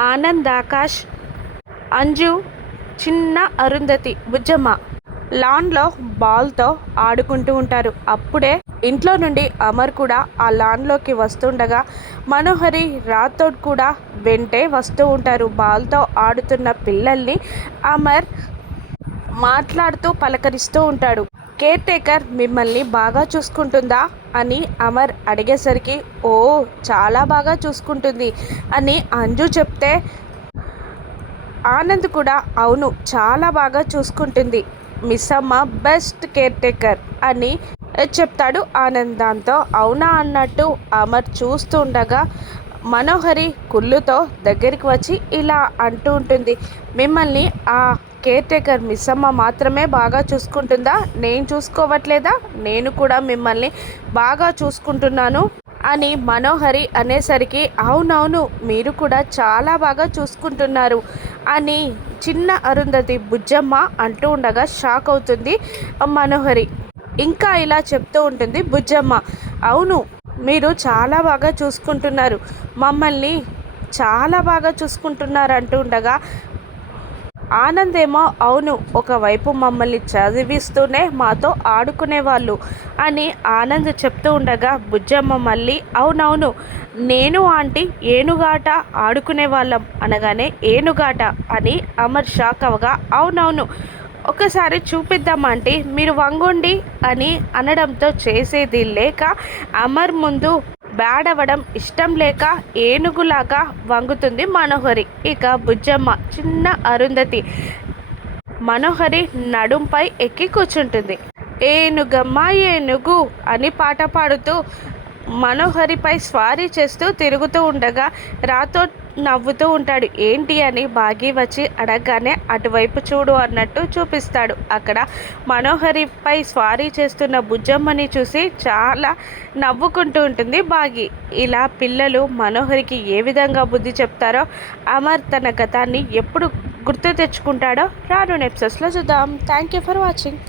ఆనంద్, ఆకాష్, అంజు, చిన్న అరుంధతి, బుజ్జమ్మ లాన్లో బాల్తో ఆడుకుంటూ ఉంటారు. అప్పుడే ఇంట్లో నుండి అమర్ కూడా ఆ లాన్లోకి వస్తుండగా మనోహరి, రాథోడ్ కూడా వెంటే వస్తూ ఉంటారు. బాల్తో ఆడుతున్న పిల్లల్ని అమర్ మాట్లాడుతూ పలకరిస్తూ ఉంటాడు. కేర్ టేకర్ మిమ్మల్ని బాగా చూసుకుంటుందా అని అమర్ అడిగేసరికి, ఓ చాలా బాగా చూసుకుంటుంది అని అంజు చెప్తే, ఆనంద్ కూడా అవును చాలా బాగా చూసుకుంటుంది, మిస్ అమ్మ బెస్ట్ కేర్ టేకర్ అని చెప్తాడు ఆనంద్. దాంతో అవునా అన్నట్టు అమర్ చూస్తుండగా మనోహరి కుళ్ళుతో దగ్గరికి వచ్చి ఇలా అంటూ ఉంటుంది, మిమ్మల్ని ఆ కేర్ టేకర్ మిస్ అమ్మ మాత్రమే బాగా చూసుకుంటుందా, నేను చూసుకోవట్లేదా, నేను కూడా మిమ్మల్ని బాగా చూసుకుంటున్నాను అని మనోహరి అనేసరికి, అవునవును మీరు కూడా చాలా బాగా చూసుకుంటున్నారు అని చిన్న అరుంధతి, బుజ్జమ్మ అంటూ ఉండగా షాక్ అవుతుంది మనోహరి. ఇంకా ఇలా చెప్తూ ఉంటుంది బుజ్జమ్మ, అవును మీరు చాలా బాగా చూసుకుంటున్నారు, మమ్మల్ని చాలా బాగా చూసుకుంటున్నారు అంటూ ఉండగా ఆనంద్ ఏమో అవును ఒకవైపు మమ్మల్ని చదివిస్తూనే మాతో ఆడుకునేవాళ్ళు అని ఆనంద్ చెప్తూ ఉండగా బుజ్జమ్మ మళ్ళీ అవునవును నేను ఆంటీ ఏనుగాట ఆడుకునే వాళ్ళం అనగానే ఏనుగాట అని అమర్ షాక్ అవగా అవునవును ఒకసారి చూపిద్దాం ఆంటీ మీరు వంగండి అని అనడంతో చేసేది లేక అమర్ ముందు బ్యాడ్ అవ్వడం ఇష్టం లేక ఏనుగులాగా వంగుతుంది మనోహరి. ఇక బుజ్జమ్మ చిన్న అరుంధతి మనోహరి నడుంపై ఎక్కి కూర్చుంటుంది. ఏనుగమ్మ ఏనుగు అని పాట పాడుతూ మనోహరిపై స్వారీ చేస్తూ తిరుగుతూ ఉండగా రాతో నవ్వుతూ ఉంటాడు. ఏంటి అని బాగి వచ్చి అడగగానే అటువైపు చూడు అన్నట్టు చూపిస్తాడు. అక్కడ మనోహరిపై స్వారీ చేస్తున్న బుజ్జమ్మని చూసి చాలా నవ్వుకుంటూ ఉంటుంది బాగి. ఇలా పిల్లలు మనోహరికి ఏ విధంగా బుద్ధి చెప్తారో అమర్ తన గతాన్ని ఎప్పుడు గుర్తు తెచ్చుకుంటాడో రాను ఎపిసోడ్స్లో చూద్దాం. Thank you for watching.